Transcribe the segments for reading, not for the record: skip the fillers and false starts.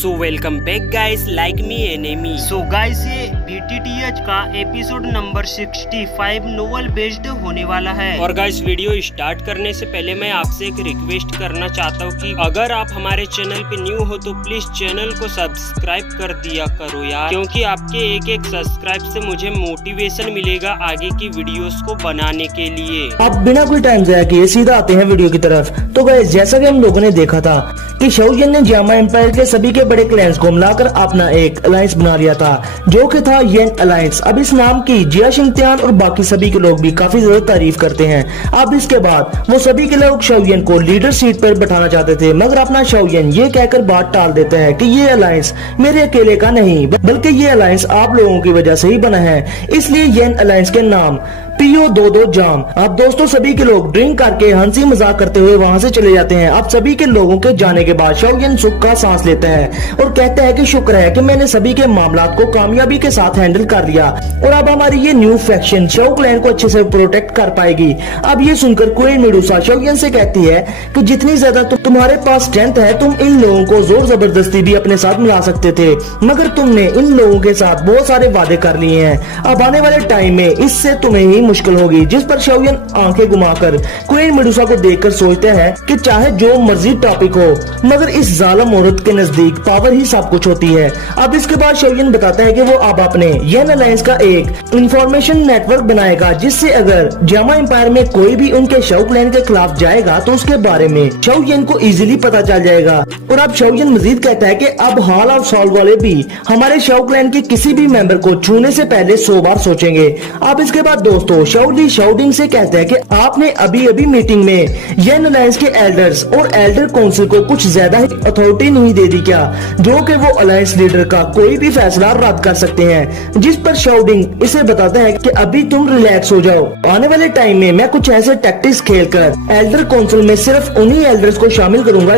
So welcome back guys, like me enemy. So guys, ये DTTH का episode number 65 novel based होने वाला है। और गाइस, वीडियो स्टार्ट करने से पहले मैं आपसे एक रिक्वेस्ट करना चाहता हूँ कि अगर आप हमारे चैनल पे न्यू हो तो प्लीज चैनल को सब्सक्राइब कर दिया करो यार, क्योंकि आपके एक एक सब्सक्राइब से मुझे मोटिवेशन मिलेगा आगे की वीडियोस को बनाने के लिए। अब बिना कोई टाइम जाया किए सीधा आते हैं वीडियो की तरफ। तो गाइस, जैसा कि हम लोगों ने देखा था कि शाओलिन ने जियामा एम्पायर के सभी के बड़े क्लैंस को मिलाकर अपना एक अलायंस बना लिया था, जो कि था येन अलायंस। अब इस नाम की जिया शिंगतियान और बाकी सभी के लोग भी काफी ज्यादा तारीफ करते हैं। अब इसके बाद वो सभी के लोग शाओलिन को लीडर सीट पर बैठाना चाहते थे, मगर अपना शाओलिन ये कहकर बात टाल देता है कि ये अलायंस मेरे अकेले का नहीं, बल्कि ये अलायंस आप लोगों की वजह से ही बना है, इसलिए येन अलायंस के नाम पियो दो जाम। अब दोस्तों, सभी के लोग ड्रिंक करके हंसी मजाक करते हुए वहां से चले जाते हैं। अब सभी के लोगों के जाने के बाद शाओलिन सुख का सांस लेता है और कहता है कि शुक्र है कि मैंने सभी के मामलात को कामयाबी के साथ हैंडल कर लिया और अब हमारी ये न्यू फैक्शन शाओ क्लैन को अच्छे से प्रोटेक्ट कर पाएगी। अब ये सुनकर क्वीन मेडुसा शाओलिन से कहती है कि जितनी ज्यादा तुम्हारे पास स्ट्रेंथ है, तुम इन लोगों को जोर जबरदस्ती भी अपने साथ मिला सकते थे, मगर तुमने इन लोगों के साथ बहुत सारे वादे कर लिए हैं। अब आने वाले टाइम में इससे तुम्हें ही मुश्किल होगी। जिस पर शाओलिन आंखें घुमाकर क्वीन मेडुसा को देखकर सोचता है कि चाहे जो मर्जी टॉपिक हो, मगर इस जालिम औरत के नजदीक पावर ही सब कुछ होती है। अब इसके बाद शाओलिन बताता है कि वो अब अपने येन अलायंस का एक इंफॉर्मेशन नेटवर्क बनाएगा, जिससे अगर जियामा एम्पायर में कोई भी उनके शाओ क्लैन के खिलाफ जाएगा तो उसके बारे में शाओलिन को इजीली पता चल जाएगा। और अब शाओलिन मजीद कहता है कि अब हॉल ऑफ सॉल वाले भी हमारे शाओ क्लैन के किसी भी मेंबर को छूने से पहले 100 बार सोचेंगे। अब इसके बाद दोस्तों, शाओलिन से कहता है कि आपने अभी मीटिंग में येन अलायंस के एल्डर्स और एल्डर काउंसिल को कुछ ज्यादा ही अथॉरिटी नहीं दे दी क्या, जो कि वो अलायंस लीडर का कोई भी फैसला रद्द कर सकते हैं। जिस पर शाओलिन इसे बताता है कि अभी तुम रिलैक्स हो जाओ, आने वाले टाइम में मैं कुछ ऐसे टैक्टिक्स खेलकर एल्डर काउंसिल में सिर्फ उन्हीं एल्डर्स को शामिल करूंगा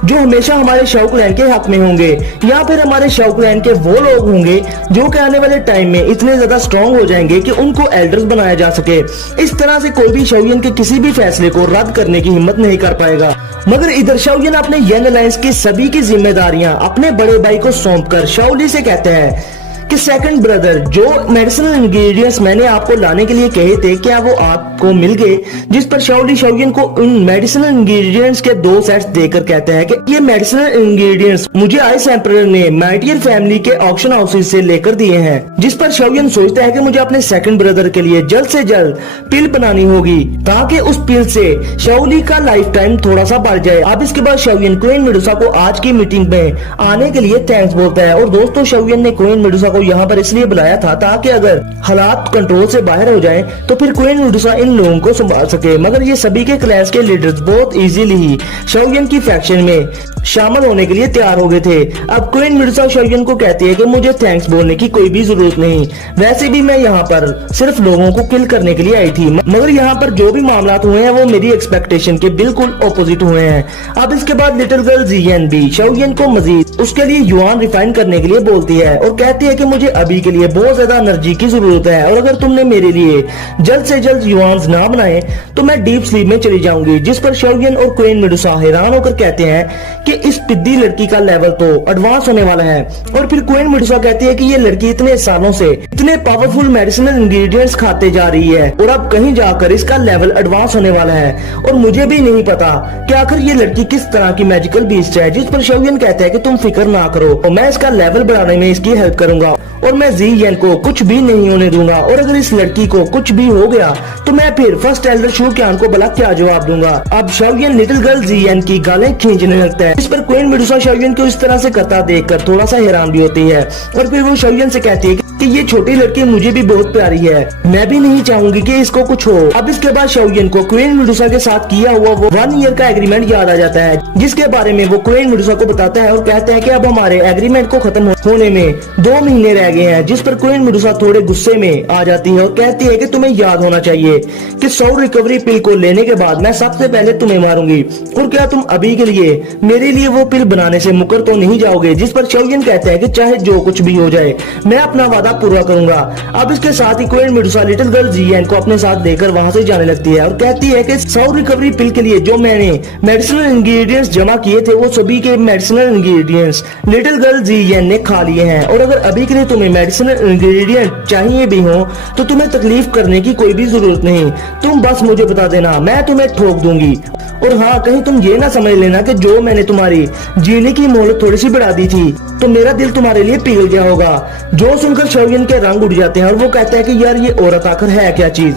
जो हमेशा हमारे शाओ क्लैन के हक में होंगे, या फिर हमारे शाओ क्लैन के वो लोग होंगे जो कि आने वाले टाइम में इतने ज्यादा स्ट्रॉन्ग हो जाएंगे कि उनको एल्डर्स बनाया जा सके। इस तरह से कोई भी शाओलिन के किसी भी फैसले को रद्द करने की हिम्मत नहीं कर पाएगा। मगर इधर शाओलिन अपने येन अलायंस की सभी की जिम्मेदारियां अपने बड़े भाई को सौंपकर शाओलिन से कहते हैं कि सेकंड ब्रदर, जो मेडिसिनल इंग्रेडिएंट्स मैंने आपको लाने के लिए कहे थे, क्या वो आपको मिल गए? जिस पर शाओलिन को उन मेडिसिनल इंग्रेडिएंट्स के 2 सेट्स देकर कहते हैं कि ये मेडिसिनल इंग्रेडिएंट्स मुझे आइस एम्परर ने माइटियर फैमिली के ऑक्शन हाउसेस से लेकर दिए हैं। जिस पर शाओलिन सोचता है कि मुझे अपने सेकंड ब्रदर के लिए जल्द से जल्द पिल बनानी होगी, ताकि उस पिल से शाओलिन का लाइफ टाइम थोड़ा सा बढ़ जाए। अब इसके बाद शाओलिन क्वीन मेडुसा को आज की मीटिंग में आने के लिए थैंक्स बोलता है। और दोस्तों, शाओलिन ने क्वीन मेडुसा यहाँ पर इसलिए बुलाया था ताकि अगर हालात कंट्रोल से बाहर हो जाएं तो फिर क्वीन मेडुसा इन लोगों को संभाल सके। मगर ये सभी के क्लैंस के लीडर्स बहुत इजीली ही शाओलिन की फैक्शन में शामिल होने के लिए तैयार हो गए थे। अब क्वीन मेडुसा शाओलिन को कहती है कि मुझे थैंक्स बोलने की कोई भी जरूरत नहीं, वैसे भी मैं यहाँ पर सिर्फ लोगों को किल करने के लिए आई थी, मगर यहाँ पर जो भी मामलात हुए हैं वो मेरी एक्सपेक्टेशन के बिल्कुल ऑपोजिट हुए हैं। अब इसके बाद लिटिल गर्ल जियन भी शाओलिन को मजीद उसके लिए युआन रिफाइन करने के लिए बोलती है और कहती है कि मुझे अभी के लिए बहुत ज्यादा एनर्जी की जरूरत है, और अगर तुमने मेरे लिए जल्द से जल्द युआन्स ना बनाए तो मैं डीप स्लीप में चली जाऊंगी। जिस पर शाओलिन और क्वीन मेडुसा हैरान होकर कहते हैं कि इस पिद्दी लड़की का लेवल तो एडवांस होने वाला है। और फिर क्वीन मेडुसा कहती है कि ये लड़की इतने सालों से इतने पावरफुल मेडिसिनल इंग्रेडिएंट्स खाते जा रही है और अब कहीं जाकर इसका लेवल एडवांस होने वाला है, और मुझे भी नहीं पता कि आखिर ये लड़की किस तरह की मैजिकल बीस्ट है। जिस पर शाओलिन कहता है कि तुम फिक्र ना करो, और मैं इसका लेवल बढ़ाने में इसकी हेल्प करूंगा और मैं जी येन को कुछ भी नहीं होने दूंगा, और अगर इस लड़की को कुछ भी हो गया तो मैं फिर फर्स्ट एल्डर शू क्यान को भला क्या जवाब दूंगा। अब शाओलिन लिटिल गर्ल जी येन की गालें खींचने लगता है। इस पर क्वीन मेडुसा शाओलिन को इस तरह से करता देखकर थोड़ा सा हैरान भी होती है, और फिर वो शाओलिन से कहती है कि ये छोटी लड़की मुझे भी बहुत प्यारी है, मैं भी नहीं चाहूंगी कि इसको कुछ हो। अब इसके बाद शाओलिन को क्वीन मेडुसा के साथ किया हुआ वो 1 ईयर का एग्रीमेंट याद आ जाता है, जिसके बारे में वो क्वीन मेडुसा को बताता है और कहता है कि अब हमारे एग्रीमेंट को खत्म होने में 2 महीने रह गए हैं। जिस पर क्वीन मेडुसा थोड़े गुस्से में आ जाती है और कहती है कि तुम्हें याद होना चाहिए कि 100 रिकवरी पिल को लेने के बाद मैं सबसे पहले तुम्हें मारूंगी, और क्या तुम अभी के लिए मेरे लिए वो पिल बनाने से मुकर तो नहीं जाओगे। जिस पर शाओलिन कहता है कि चाहे जो कुछ भी हो जाए, मैं अपना वादा वादा पूरा करूंगा। अब इसके साथ ही क्वीन मेडुसा लिटिल गर्ल जियन को अपने साथ लेकर वहां से जाने लगती है और कहती है कि साउथ रिकवरी पिल के लिए जो मैंने मेडिसिनल इंग्रेडिएंट्स जमा किए थे वो सभी के मेडिसिनल इंग्रेडिएंट्स लिटिल गर्ल जियन ने खा लिए हैं, और अगर अभी के लिए तुम्हें मेडिसिनल इंग्रेडिएंट चाहिए भी हो तो तुम्हें तकलीफ करने की कोई भी जरूरत नहीं, तुम बस मुझे बता देना, मैं तुम्हें ठोक दूंगी। और हाँ, कहीं तुम ये ना समझ लेना कि जो मैंने तुम्हारी जीने की मोहलत थोड़ी सी बढ़ा दी थी तो मेरा दिल तुम्हारे लिए पिघल गया होगा। जो सुनकर शौयन के रंग उड़ जाते हैं और वो कहता है कि यार ये औरत आखिर है क्या चीज।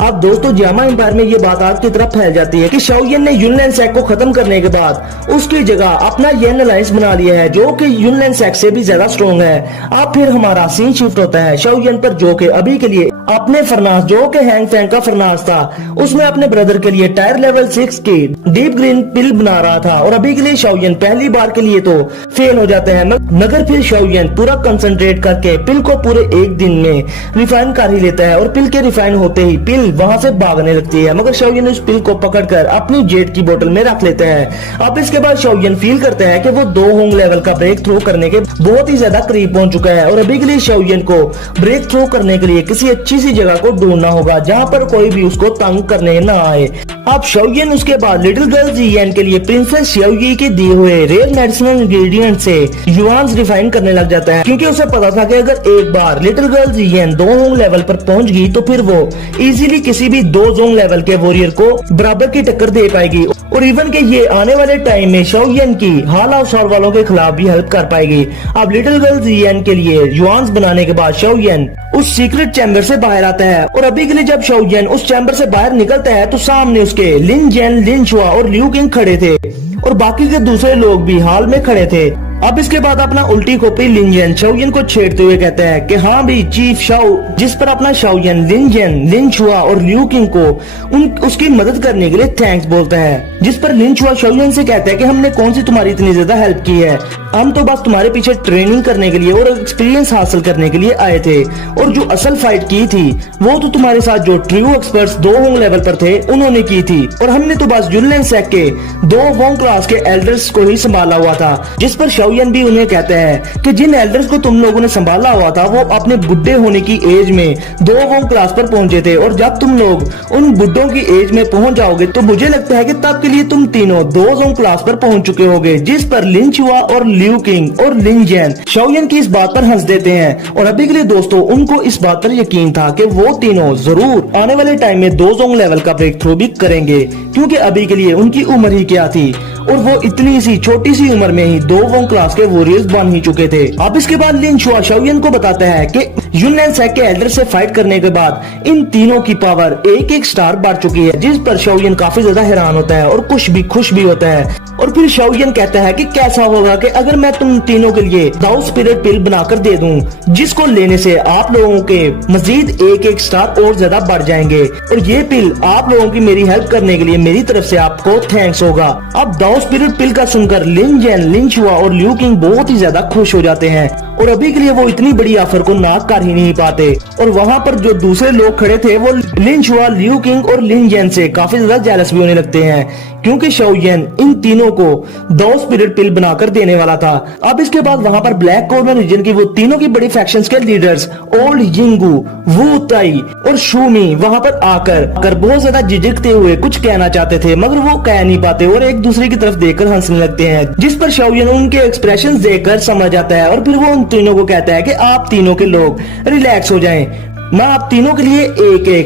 अब दोस्तों जियामा एम्पायर में ये बात आग की तरफ फैल जाती है कि शौयन ने युनलैंड सेक को खत्म करने के बाद उसकी जगह अपना येन अलायंस बना लिया है जो कि युनलैंड सेक से भी ज्यादा स्ट्रॉन्ग है। अब फिर हमारा सीन शिफ्ट होता है शौयन पर, जो कि अभी के लिए अपने फरनास जो कि हैंग फैंग का फरनास था उसमें अपने ब्रदर के लिए टायर लेवल 6 की डीप ग्रीन पिल बना रहा था, और अभी के लिए शौयन पहली बार के लिए तो फेल हो जाते हैं, मगर फिर शौयन पूरा कंसंट्रेट करके पिल को पूरे एक दिन में रिफाइन कर ही लेता है, और पिल के रिफाइन होते ही पिल वहां से भागने लगती है, मगर शौयन उस पिल को पकड़कर अपनी जेट की बोतल में रख लेते हैं। अब इसके बाद शौयन फील करता है कि वो 2 होंग लेवल का ब्रेक थ्रू करने के बहुत ही ज्यादा करीब पहुंच चुका है, और अभी के लिए शौयन को ब्रेक थ्रू करने के लिए किसी अच्छी सी जगह को ढूंढना होगा जहां पर कोई भी उसको तंग करने न आए। अब शौयन उसके बाद लिटिल गर्ल जियन के लिए प्रिंसेस शियोगी के दिए हुए रेयर मेडिसिनल इंग्रेडिएंट से युआन्स रिफाइन करने लग जाता है, क्योंकि उसे पता था कि अगर एक बार लिटिल गर्ल जियन 2 होंग लेवल पर पहुंच गई तो फिर वो इजीली किसी भी 2 जोंग लेवल के वॉरियर को बराबर की टक्कर दे पाएगी, और इवन के ये आने वाले टाइम में शौयन की हाल ऑफ सॉर वालों के खिलाफ भी हेल्प कर पाएगी। अब लिटिल गर्ल जियन के लिए युआन्स बनाने के बाद शौयन उस सीक्रेट चैम्बर से बाहर आता है, और अभी के लिए जब शौयन उस चैम्बर से बाहर निकलता है तो सामने उसके लिन जेन, लिन शुआ और लिू किंग खड़े थे, और बाकी के दूसरे लोग भी हाल में खड़े थे। अब इसके बाद अपना उल्टी खोपड़ी लिनजेन शौयन को छेड़ते हुए कहता है कि हाँ भी चीफ शाओ, जिस पर अपना शौयन लिनजेन, लिन शुआ और लिू किंग को उसकी मदद करने के लिए थैंक्स बोलता है, जिस पर लिन शुआ शौयन से कहता है कि हमने कौन सी तुम्हारी इतनी ज्यादा हेल्प की है, हम तो बस तुम्हारे पीछे ट्रेनिंग करने के लिए और एक्सपीरियंस हासिल करने के लिए आए थे, और जो असल फाइट की थी वो तो तुम्हारे साथ जो ट्रियो एक्सपर्ट्स 2 होंग लेवल पर थे उन्होंने की थी, और हमने तो बस युनलैंड सेक के 2 वोंग क्लास के एल्डर्स को ही संभाला हुआ था। जिस पर शौयन भी उन्हें कहता है कि जिन एल्डर्स को तुम लोगों ने संभाला हुआ था वो अपने बुढ़े होने की एज में 2 वोंग क्लास पर पहुंचे थे, और जब तुम लोग उन बुढ़ों की एज में पहुंच जाओगे तो मुझे लगता है कि तब के लिए तुम तीनों 2 वोंग क्लास पर पहुंच चुके होगे। जिस पर लिन शुआ और लिू किंग और लिन जेन शौयन की इस बात पर हंस देते हैं, और अभी के लिए दोस्तों उनको इस बात पर यकीन था कि वो तीनों जरूर आने वाले टाइम में 2 जोंग लेवल का ब्रेक थ्रू भी करेंगे, क्योंकि अभी के लिए उनकी उम्र ही क्या थी, और वो इतनी सी छोटी सी उम्र में ही 2 वोंग क्लास के वॉरियर्स बन ही चुके थे। अब इसके बाद लिन शुआ शौयन को बताता है कि युनलैंड सेक के एल्डर से फाइट करने के बाद इन तीनों की पावर 1-1 स्टार बढ़ चुकी है, जिस पर शौयन काफी ज्यादा हैरान होता है और कुछ भी खुश भी होता है। और फिर शौयन कहता है कि कैसा होगा कि अगर मैं तुम तीनों के लिए दाउ स्पिरिट पिल बनाकर दे दूं, जिसको लेने से आप लोगों के मजीद 1-1 स्टार और ज्यादा बढ़ जाएंगे, और ये पिल आप लोगों की मेरी हेल्प करने के लिए मेरी तरफ से आपको थैंक्स होगा। अब दाउ स्पिरिट पिल का सुनकर लिन जेन, लिन शुआ और लिू किंग बहुत ही ज्यादा खुश हो जाते हैं, और अभी के लिए वो इतनी बड़ी ऑफर को नाक कर ही नहीं पाते, और वहाँ पर जो दूसरे लोग खड़े थे वो लिन शुआ, लिू किंग और लिन जेन से काफी ज्यादा जेलस भी होने लगते हैं, क्योंकि शौयन इन तीनों को 2 स्पिरिट पिल बनाकर देने वाला था। अब इसके बाद वहाँ पर ब्लैक कॉर्नर रीजन की वो तीनों की बड़ी फैक्शंस के लीडर्स ओल्ड यिंगू, वू ताई और शूमी वहाँ पर आकर बहुत ज्यादा झिझकते हुए कुछ कहना चाहते थे, मगर वो कह नहीं पाते और एक दूसरे की तरफ देखकर हंसने लगते हैं, जिस पर शौयन उनके एक्सप्रेशंस देखकर समझ जाता है, और फिर वो उन तीनों को कहता है कि आप तीनों के लोग रिलैक्स हो जाएं, मैं आप तीनों के लिए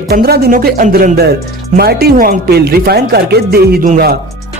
15 दिनों के अंदर अंदर माइटी हुआंग पिल रिफाइन करके दे ही दूंगा।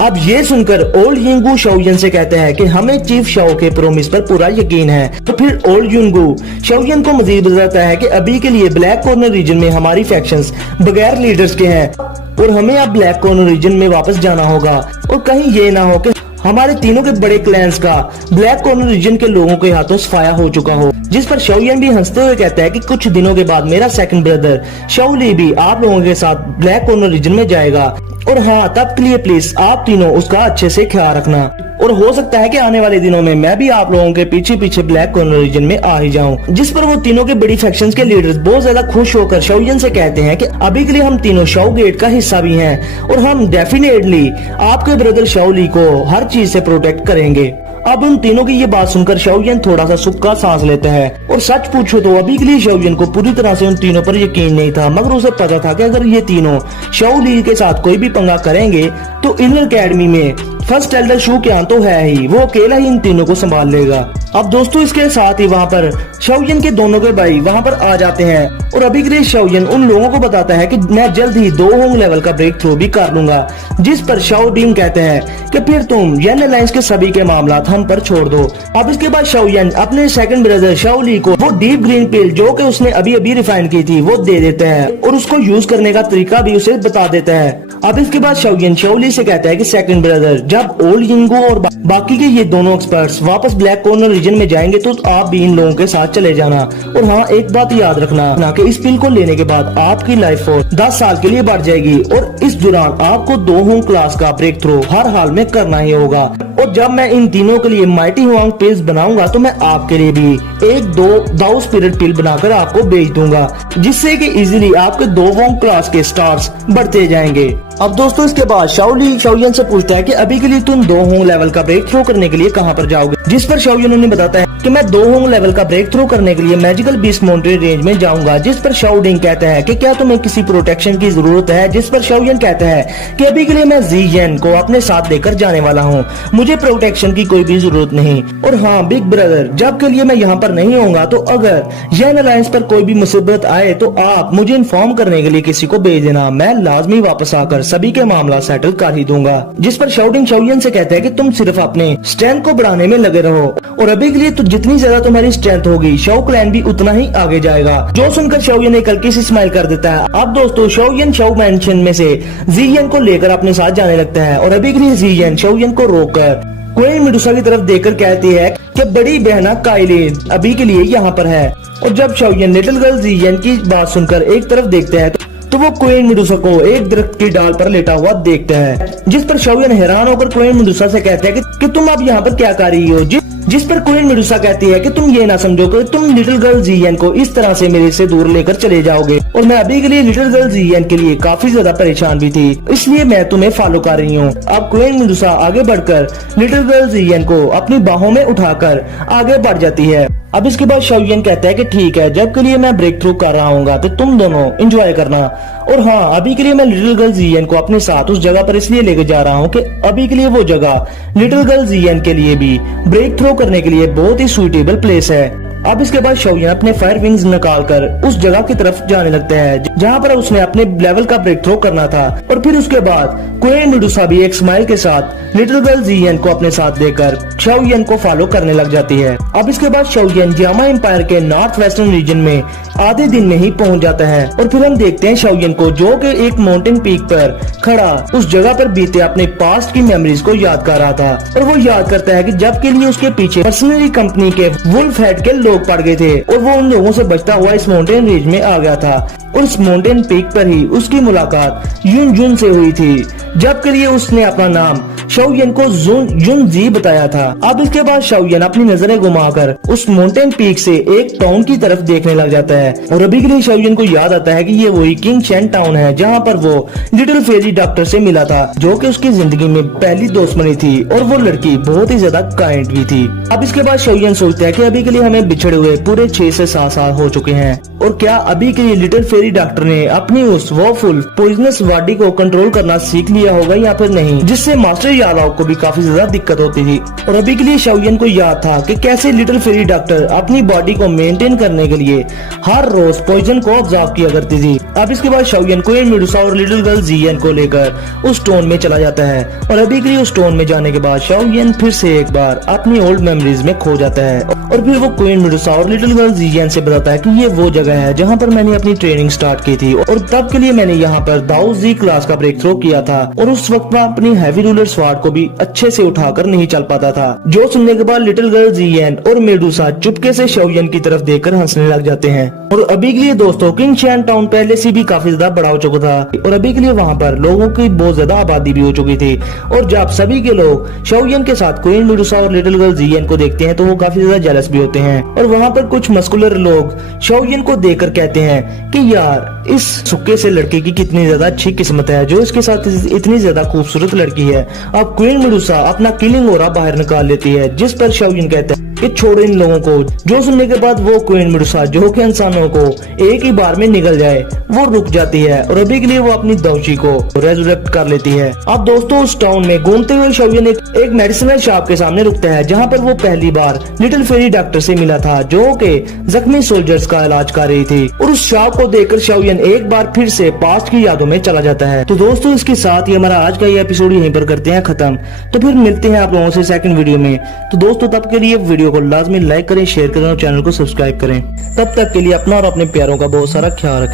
अब ये सुनकर ओल्ड यिंगू शौयन से कहते हैं कि हमें चीफ शाओ के प्रोमिस पर पूरा यकीन है, तो फिर ओल्ड यिंगू शौयन को मजीद बताता है कि अभी के लिए ब्लैक कॉर्नर रीजन में हमारी फैक्शंस बगैर लीडर्स के हैं, और हमें अब ब्लैक कॉर्नर रीजन में वापस जाना होगा, और कहीं ये ना हो कि हमारे तीनों के बड़े क्लैंस का ब्लैक कॉर्नर रीजन के लोगों के हाथों सफाया हो चुका हो। जिस पर शौयन भी हंसते हुए कहता है कि कुछ दिनों के बाद मेरा सेकंड ब्रदर शाओली भी आप लोगों के साथ ब्लैक कॉर्नर रीजन में जाएगा, और हाँ तब के लिए प्लीज आप तीनों उसका अच्छे से ख्याल रखना, और हो सकता है कि आने वाले दिनों में मैं भी आप लोगों के पीछे पीछे ब्लैक कॉर्नर रीजन में आ ही जाऊं। जिस पर वो तीनों के बड़ी फैक्शंस के लीडर्स बहुत ज्यादा खुश होकर शौयन से कहते हैं कि अभी के लिए हम तीनों शाओ गेट का हिस्सा भी हैं, और हम डेफिनेटली आपके ब्रदर शाओली को हर चीज से प्रोटेक्ट करेंगे। अब उन तीनों की ये बात सुनकर शाओयन थोड़ा सा सुख का सांस लेता है। और सच पूछो तो अभी के लिए शाओयन को पूरी तरह से उन तीनों पर यकीन नहीं था, मगर उसे पता था कि अगर ये तीनों शाओ ली के साथ कोई भी पंगा करेंगे तो इनर एकेडमी में फर्स्ट एल्डर शू क्या तो है ही, वो अकेला ही इन तीनों को संभाल लेगा। अब दोस्तों इसके साथ ही वहाँ पर शाओयन के दोनों के भाई वहाँ पर आ जाते हैं और अभी के लिए शाओयन उन लोगों को बताता है कि मैं जल्द ही 2 होंग लेवल का ब्रेक थ्रू भी कर लूंगा, जिस पर शाओ डिंग कहते हैं कि फिर तुम येन अलायंस के सभी के मामला हम पर छोड़ दो। अब इसके बाद शाओयन अपने सेकंड ब्रदर शाओ ली को वो डीप ग्रीन पिल जो कि उसने अभी अभी रिफाइन की थी वो दे देता है और उसको यूज करने का तरीका भी उसे बता देता है। अब इसके बाद शाओयन शाओ ली से कहता है कि सेकंड ब्रदर जब ओल्ड यिंगो और बाकी के ये दोनों एक्सपर्ट्स वापस ब्लैक कॉर्नर रीजन में जाएंगे तो आप भी इन लोगों के साथ चले जाना। और हाँ, एक बात याद रखना ना कि इस पिल को लेने के बाद आपकी लाइफ फोर्स 10 साल के लिए बढ़ जाएगी और इस दौरान आपको 2 होंग क्लास का ब्रेक थ्रू हर हाल में करना ही होगा। और जब मैं इन तीनों के लिए माइटी हुआंग पिल्स बनाऊंगा तो मैं आपके लिए भी 1-2 दाओ स्पिरिट पिल बनाकर आपको बेच दूंगा, जिससे कि इजीली आपके 2 होंग क्लास के स्टार्स बढ़ते जाएंगे। अब दोस्तों इसके बाद शाओ ली शाओयन से पूछता है कि अभी के लिए तुम 2 होंग लेवल का ब्रेक थ्रू करने के लिए कहां पर जाओगे, जिस पर शाओयन उन्हें बताता है कि मैं 2 होंग लेवल का ब्रेक थ्रू करने के लिए मैजिकल बीस्ट माउंटेन रेंज में जाऊंगा, जिस पर शाओ डिंग कहता है कि क्या तुम्हें किसी प्रोटेक्शन की जरूरत है, जिस पर शाओयन कहता है कि अभी के लिए मैं जी येन को अपने साथ लेकर जाने वाला हूँ, मुझे प्रोटेक्शन की कोई भी जरूरत नहीं। और हाँ बिग ब्रदर, जब के लिए मैं यहाँ पर नहीं होऊंगा तो अगर येन अलायंस पर कोई भी मुसीबत आए तो आप मुझे इन्फॉर्म करने के लिए किसी को भेज देना, मैं लाजमी वापस आकर सभी के मामला सेटल कर ही दूंगा। जिस पर शाओ डिंग शाओयन से कहता है कि तुम सिर्फ अपने स्ट्रेंथ को बढ़ाने में लगे रहो और अभी के लिए तो जितनी ज्यादा तुम्हारी स्ट्रेंथ होगी शाओ क्लैन भी उतना ही आगे जाएगा। जो सुनकर शाओयन एक हल्की सी स्माइल कर देता है। अब दोस्तों शाओयन शाओ मैंशन में से जीयन को लेकर अपने साथ जाने लगता है और अभी के लिए जीयन शाओयन को रोककर क्वीन मेडुसा की तरफ देखकर कहती है कि बड़ी बहना काइलिन अभी के लिए यहाँ पर है। और जब शाओयन लिटिल गर्ल जीयन की बात सुनकर एक तरफ देखते हैं तो वो क्वीन मेडुसा को एक दरख्त की डाल पर लेटा हुआ देखता है, जिस पर शाओयन हैरान होकर क्वीन मेडुसा से कहते हैं कि तुम अब यहाँ पर क्या कर रही हो, जिस पर क्वीन मेडुसा कहती है कि तुम ये ना समझो कि तुम लिटिल गर्ल जीयन को इस तरह से मेरे से दूर लेकर चले जाओगे, और मैं अभी के लिए लिटिल गर्ल जीयन के लिए काफी ज्यादा परेशान भी थी, इसलिए मैं तुम्हें फॉलो कर रही हूँ। अब क्वीन मेडुसा आगे बढ़कर लिटिल गर्ल जीयन को अपनी बाहों में उठाकर आगे बढ़ जाती है। अब इसके बाद शाओयन कहता है कि ठीक है, जब के लिए मैं ब्रेक थ्रू कर रहा हूँ तो तुम दोनों एंजॉय करना। और हाँ, अभी के लिए मैं लिटिल गर्ल जीयन को अपने साथ उस जगह पर इसलिए लेकर जा रहा हूँ कि अभी के लिए वो जगह लिटिल गर्ल जीयन के लिए भी ब्रेक थ्रू करने के लिए बहुत ही सुइटेबल प्लेस है। अब इसके बाद शाओयन अपने फायर विंग्स निकालकर उस जगह की तरफ जाने लगता है जहाँ पर उसने अपने लेवल का ब्रेक थ्रू करना था। और फिर उसके बाद क्वीन मेडुसा भी एक स्माइल के साथ लिटिल गर्ल जीयन को अपने साथ लेकर शाओयन को फॉलो करने लग जाती है। अब इसके बाद शाओयन जियामा एम्पायर के नॉर्थ वेस्टर्न रीजन में आधे दिन में ही पहुंच जाता है और फिर हम देखते हैं शाओयन को जो कि एक माउंटेन पीक पर खड़ा उस जगह पर बीते अपने पास्ट की मेमोरीज को याद कर रहा था। और वो याद करता है कि जब के लिए उसके पीछे मर्सनरी कंपनी के वुल्फ हेड के लोग पड़ गए थे और वो उन लोगों से बचता हुआ इस माउंटेन रेंज में आ गया था और इस माउंटेन पीक पर ही उसकी मुलाकात युन जुन से हुई थी, जब के लिए उसने अपना नाम शाओयन को जुन जी बताया था। अब इसके बाद शाओयन अपनी नजरें घुमाकर उस माउंटेन पीक से एक टाउन की तरफ देखने लग जाता है और अभी के लिए शाओयन को याद आता है कि ये वही किंग शेन टाउन है जहाँ पर वो लिटिल फेरी डॉक्टर से मिला था, जो कि उसकी जिंदगी में पहली दोस्त बनी थी और वो लड़की बहुत ही ज्यादा काइंड भी थी। अब इसके बाद शाओयन सोचता है कि अभी के लिए हमें बिछड़े हुए पूरे 6 से 7 साल हो चुके हैं और क्या अभी के लिए लिटिल फेरी डॉक्टर ने अपनी उस वॉफुल पॉइजनस बॉडी को कंट्रोल करना सीख लिया होगा या फिर नहीं, जिससे मास्टर यादव को भी काफी ज्यादा दिक्कत होती थी। और अभी के लिए शाओयन को याद था कि कैसे लिटिल फेरी डॉक्टर अपनी बॉडी को मेंटेन करने के लिए हर रोज पॉइजन को ऑब्जर्व किया करती थी। अब इसके बाद शाओयन क्वीन मेडुसा और लिटिल गर्ल जीयन को लेकर उस टाउन में चला जाता है और अभी के लिए उस टाउन में जाने के बाद शाओयन फिर से एक बार अपनी ओल्ड मेमोरीज में खो जाता है और फिर वो क्वीन मेडुसा और लिटिल गर्ल जीयन से बताता है कि ये वो जगह है जहाँ पर मैंने अपनी ट्रेनिंग स्टार्ट की थी और तब के लिए मैंने यहाँ पर दाओ जी क्लास का ब्रेक थ्रू किया था और उस वक्त मैं अपनी हैवी रूलर स्वार्ड को भी अच्छे से उठाकर नहीं चल पाता था। जो सुनने के बाद लिटिल गर्ल जीयन और मेडुसा चुपके से शाओयन की तरफ देखकर हंसने लग जाते हैं। और अभी के लिए दोस्तों किंग शेन टाउन पहले से भी काफी ज्यादा बड़ा हो चुका था और अभी के लिए वहाँ पर लोगों की बहुत ज्यादा आबादी भी हो चुकी थी और जब सभी के लोग शाओयन के साथ क्वीन मेडुसा और लिटिल गर्ल जीयन को देखते हैं तो वो काफी ज्यादा जेलस भी होते हैं। और वहाँ पर कुछ मस्कुलर लोग शाओयन को देखकर कहते हैं कि यार इस सुक्के से लड़के की कितनी ज्यादा अच्छी किस्मत है जो इसके साथ इतनी ज्यादा खूबसूरत लड़की है। अब क्वीन मेडुसा अपना किलिंग ऑरा बाहर निकाल लेती है, जिस पर शाओयन कहता है कि छोड़ो इन लोगों को। जो सुनने के बाद वो क्वीन मेडुसा जो कि इंसानों को एक ही बार में निगल जाए वो रुक जाती है और अभी के लिए वो अपनी दौची को रेजुरेक्ट कर लेती है। अब दोस्तों उस टाउन में घूमते हुए शाओयन एक मेडिसिनल शॉप के सामने रुकता है, जहाँ पर वो पहली बार लिटिल फेरी डॉक्टर से मिला था जो कि जख्मी सोल्जर्स का इलाज कर रही थी। और उस शॉप को देखकर शाओयन एक बार फिर से पास्ट की यादों में चला जाता है। तो दोस्तों इसके साथ ही हमारा आज का ये एपिसोड यहीं पर करते हैं खत्म। तो फिर मिलते हैं आप लोगों से सेकंड वीडियो में। तो दोस्तों तब के लिए वीडियो को लाजमी लाइक करें, शेयर करें और चैनल को सब्सक्राइब करें। तब तक के लिए अपना और अपने प्यारों का बहुत सारा ख्याल रखें।